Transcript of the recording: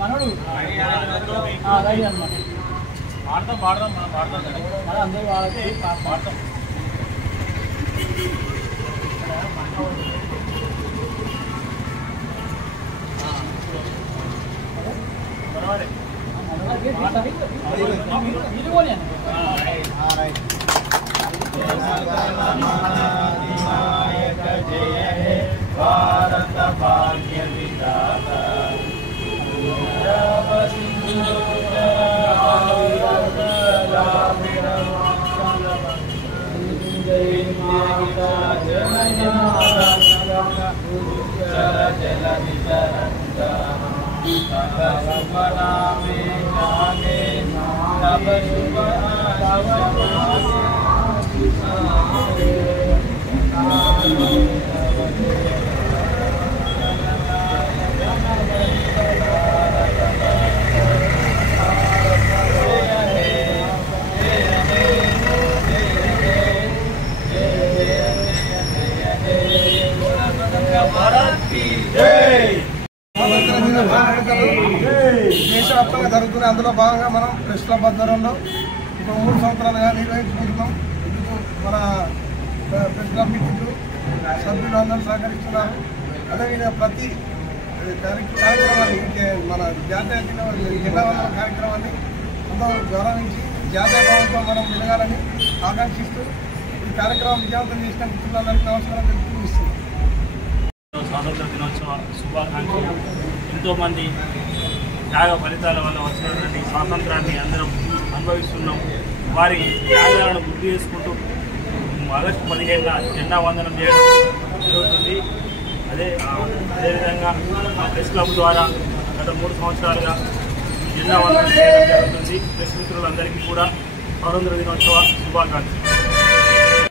మనోడు అనమాట వాడదాం మనం వాడదాం అందరూ వాళ్ళకి వాడతాం भारत भाग्य विधाता దేశవ్యాప్తంగా జరుగుతున్నాయి. అందులో భాగంగా మనం ప్రెస్ క్లబ్ ఆధ్వర్యంలో ఇప్పుడు 3 సంవత్సరాలుగా నిర్వహించుకుంటున్నాం. ఇందుకు మన ప్రెస్ క్లబ్ మిత్రులు సభ్యులు అందరూ సహకరిస్తున్నారు. అదేవిధంగా ప్రతి కార్యక్రమాన్ని మన జాతీయ జిల్లా వందల కార్యక్రమాన్ని అందరూ గౌరవించి జాతీయ భావంతో మనం వెలగాలని ఆకాంక్షిస్తూ ఈ కార్యక్రమం విజయవంతం చేసిన మిత్రులందరికీ నమస్కారం తెలుపుతున్నాం. స్వాతంత్ర దినోత్సవ శుభాకాంక్షలు. ఎంతోమంది త్యాగ ఫలితాల వల్ల వచ్చినటువంటి స్వాతంత్రాన్ని అందరం అనుభవిస్తున్నాం. వారి త్యాగాలను గుర్తు చేసుకుంటూ ఆగస్టు 15న జెండా వందనం చేయడం జరుగుతుంది. అదేవిధంగా మా ప్రెస్ క్లబ్ ద్వారా గత 3 సంవత్సరాలుగా జెండా వందనం చేయడం జరుగుతుంది. ప్రెస్ మిత్రులందరికీ కూడా స్వాతంత్ర దినోత్సవ శుభాకాంక్షలు.